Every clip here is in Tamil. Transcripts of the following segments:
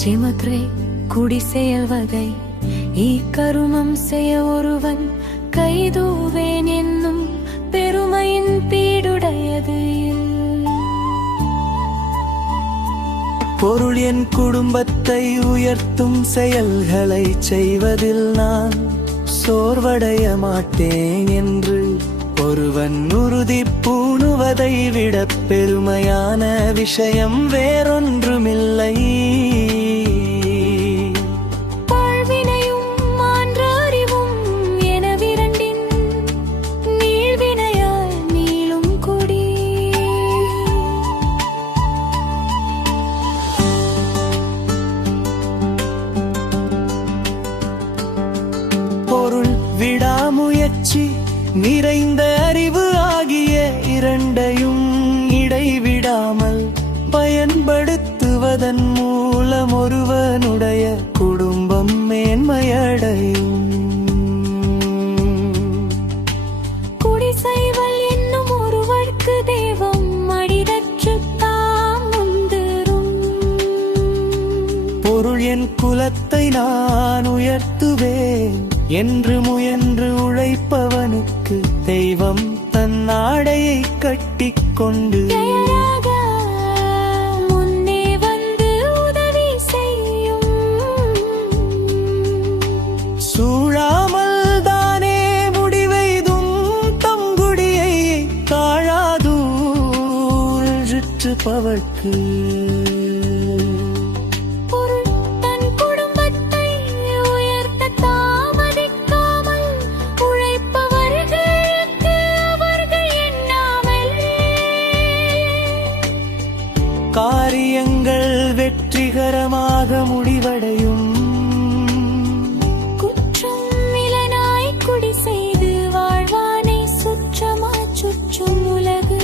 செமத்ரே குடி செயல்வகை கருமம் செய்ய ஒருவன் கைதூவேன் என்னும் பெருமையின் பீடுடையது. பொருள் என் குடும்பத்தை உயர்த்தும் செயல்களை செய்வதில் நான் சோர்வடைய மாட்டேன் என்று ஒருவன் உறுதி பூணுவதை விட பெருமையான விஷயம் வேறொன்றுமில்லை. பொருள் விடாமுயற்சி நிறைந்த அறிவு ஆகிய இரண்டையும் இடைவிடாமல் பயன்படுத்துவதன் மூலம் ஒருவனுடைய குடும்பம் மேன்மையடையும். குடிசைவல் என்னும் ஒருவர்க்கு தெய்வம் அடிதற்று தாமுந்தரும். பொருள் என் குலத்தை நான் உயர்த்துவேன் என்று முயன்று உழைப்பவனுக்கு தெய்வம் தன் ஆடையை கட்டிக்கொண்டு முன்னே வந்து உதவி செய்யும். சூழாமல் தானே முடிவெய்தும் தங்குடியை தாழாதூற்றுபவர்க்கு காரியங்கள் வெற்றிகரமாக முடிவடையும். குற்றம் இலனாய் குடி செய்து வாழ்வானை சுற்றமாய் சுற்றும் உலகு.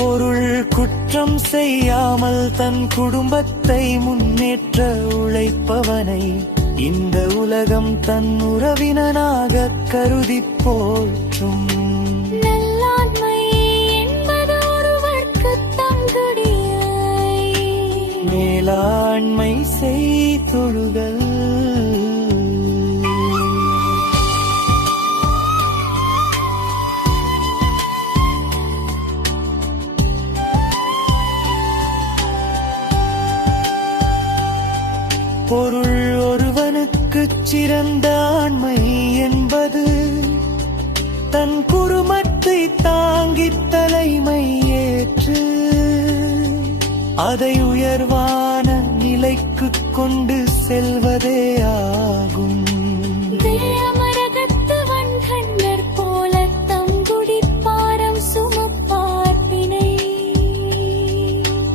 பொருள் குற்றம் செய்யாமல் தன் குடும்பத்தை முன்னேற்ற உழைப்பவனை இந்த உலகம் தன் உறவினனாக கருதி போற்றும். மேலாண்மை செய்தொழுதல். பொருள் ஒருவனுக்குச் சிறந்த ஆண்மை என்பது தன் குடும்பத்தை தாங்கித் தலைமை ஏற்று அதை உயர்வான நிலைக்கு கொண்டு செல்வதே ஆகும். போல தங்குடி பாரம் சுமப்பார்பினை.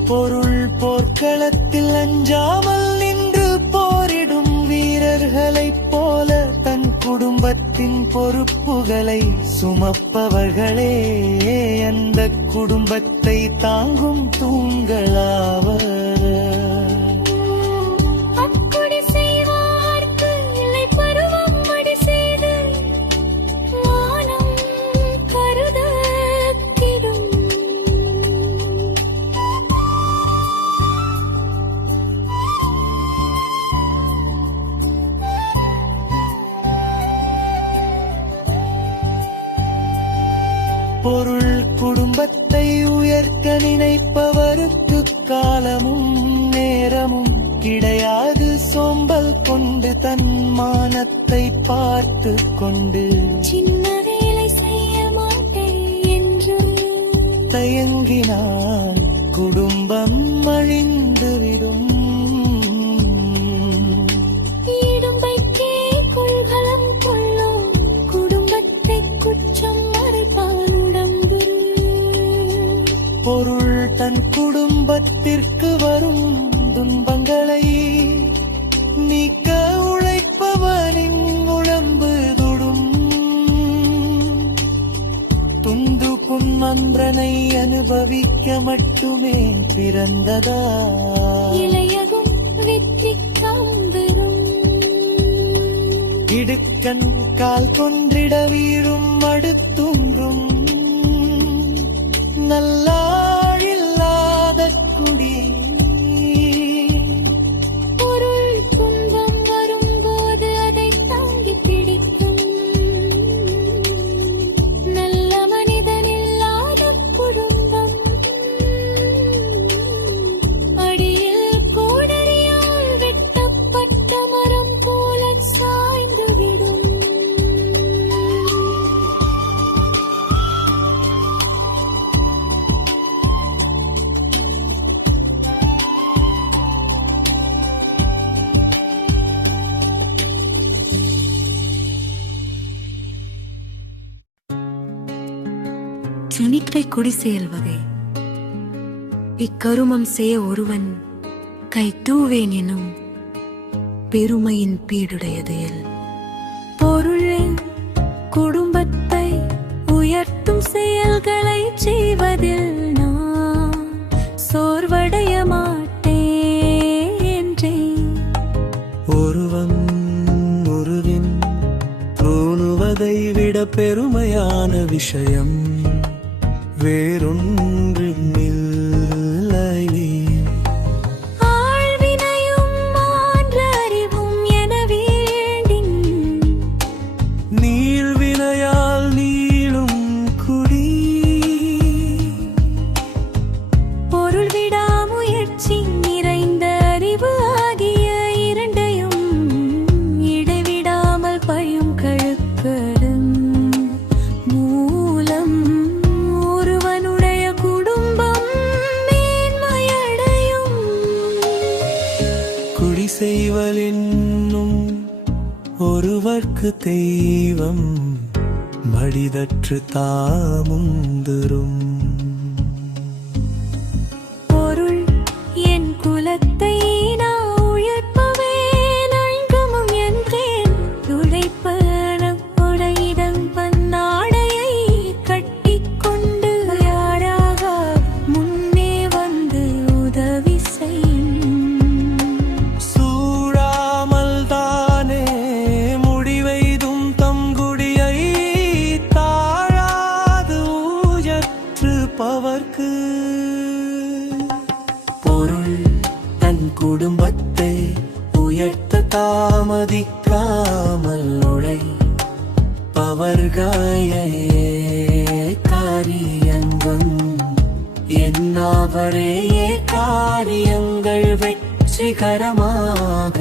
பொருள் போர்க்களத்தில் அஞ்சாமல் நின்று போரிடும் வீரர்களைப் போல தன் குடும்பத்தின் பொறுப்புகளை சுமப்பவர்களே அந்த குடும்பத்தை தாங்கும் தூண்களாவர். அக்குடி செய்வார்க்கு இல்லை பருவம் அடி செய்து மானம் கருதக்கிடும். பொருள் குடும்பத்தை உயர்த்த நினைப்பவருக்கு காலமும் நேரமும் கிடையாது. சோம்பல் கொண்டு தன் மானத்தை பார்த்து கொண்டு சின்ன வேலை செய்ய மாட்டேன் என்று தயங்கினான் குடும்பம் அழிந்துவிடும். இடும்பைக்கே கொள்கலம் கொள்ளும் குடும்பத்தை குற்றம் மறைப்பான் உடம்பு. பொருள் தன் குடும்பத்திற்கு வரும் துன்பங்களை நீக்க உழைப்பவனின் உடம்பு தொடும். துந்து புன்மன்றனை அனுபவிக்க மட்டுமே பிறந்ததா இளையகும் வெற்றி காண்பரும். இடுக்கண் கால் கொன்றிட வீழும் அடுத்துன்றும் நல்லாழில்லாத குடி. எண்ணிக்கை குடிசெயல் வகை இக்கருமம் செய்ய ஒருவன் கை தூவேன் எனும் பெருமையின் பீடுடையதையல் பொருளின் குடும்பத்தை உயர்த்தும் செயல்களை செய்வதில் நான் சோர்வடைய மாட்டேன் என்றேன். ஒருவன் ஒருவின் தோணுவதை விட பெருமையான விஷயம் வேறொன்றுமில்லை. ஆழ்வினையும் மாற்ற அறிவும் என வேண்டின் நீள்வினையால் நீளும் குடி பொருள் விடாமுயற்சி நிறைந்த அறிவு ஆகிய இரண்டையும் இடைவிடாமல் பயும் கழுப்படும் மூலம் ஒருவனுடைய குடும்பம் மேன்மையடையும். குடி செய்வலின்னும் ஒருவர்க்கு தெய்வம் மடிதற்று தாமுந்துரும். பொருள் என் குலத்தை நான் உயர்ப்பவே நல்குமும் என்றேன். உழைப்பனப்புடையிடம் பன்னாடையை கட்டிக்கொண்டு யாராக முன்னே வந்து உதவி செய்யும். சூழாமல் தானே முடிவெய்தும் தம் குடியை தாழாது உயர்த்துபவர்க்கு பொருள் தன் குடும்பத்தை உயர்த்த தாமதிக்காமல் உழைப்பவர்களே காரியங்கள் என்னாவரேயே காரியங்கள் வெற்றிகரமாக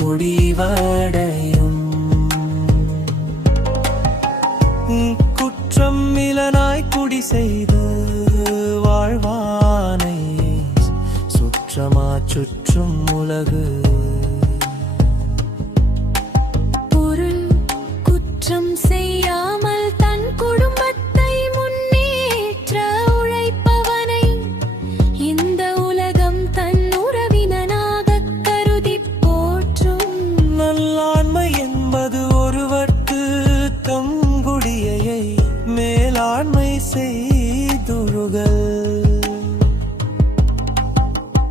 முடிவடையும். குற்றம் இலனாய் குடி செய்து வாழ்வானை சுற்றமா சுற்றும் உலகு. பொருள் குற்றம் செய்யாமல் தன் குடும்பத்தை முன்னேற்ற உழைப்பவனை இந்த உலகம் தன் உறவினனாகக் கருதிப் போற்றும். நல்லாண்மை என்பது ஒருவர்க்கு தம் குடியை மேலாண்மை செய்துழுகல்.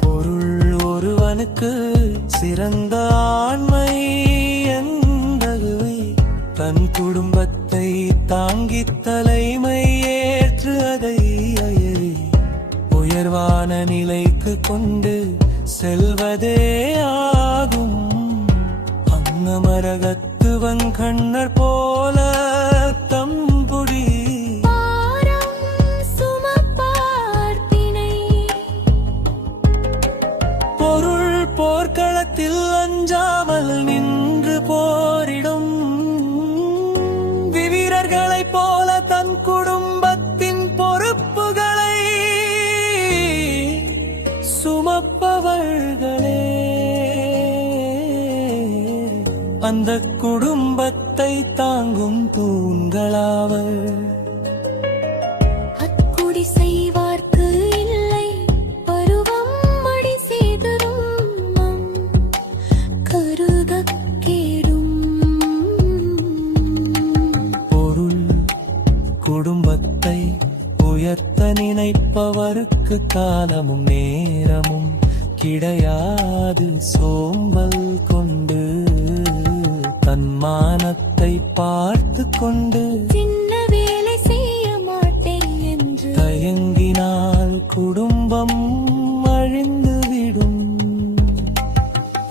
பொருள் ஒருவனுக்கு சிறந்த ஆண்மை என்பதுவே தன் குடும்பத்தை தாங்கித் தலைமை ஏற்று அதை அயரி உயர்வான நிலைக்கு கொண்டு செல்வதே ஆகும். அங்கமரகத்துவன் கண்ணர் போல தம்புடி பாரம் சுமப்பார் திணை. பொருள் போர்க்களத்தில் அஞ்சாமல் நின்று போரிடும் வீரர்களைப் போல தன் குடும்பத்தின் பொறுப்புகளை சுமப்பவர்களே அந்த குடும்பத்தை தாங்கும் தூண்களாவர். அக்குடி செய்வார்க்கு இல்லை பருவம் மடி செய்தரும் கருகக் கேடும். பொருள் குடும்பத்தை உயர்த்த நினைப்பவருக்கு காலமும் நேரமும் கிடையாது. சோம்பல் கொண்டு தன்மானத்தை பார்த்து கொண்டு சின்ன வேலை செய்ய மாட்டேன் என்று தயங்கினால் குடும்பம் அழிந்துவிடும்.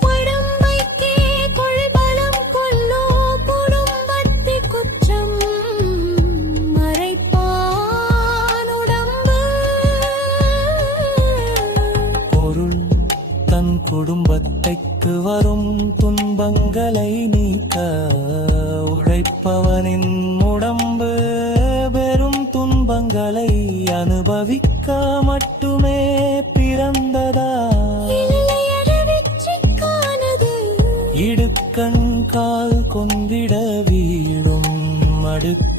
உடம்பைக்கே கொள்பலம் கொல்லோ குடும்பத்தை குற்றம் மறைப்பான் உடம்பு. பொருள் தன் குடும்பத்தைக்கு வரும் துன்பங்களை நீக்க உழைப்பவனின் உடம்பு பெரும் துன்பங்களை அனுபவிக்க மட்டுமே பிறந்ததா. இல்லையட வெற்றிக்கானது இடுக்கண் கால் கொந்திட வீழும் அடுக்க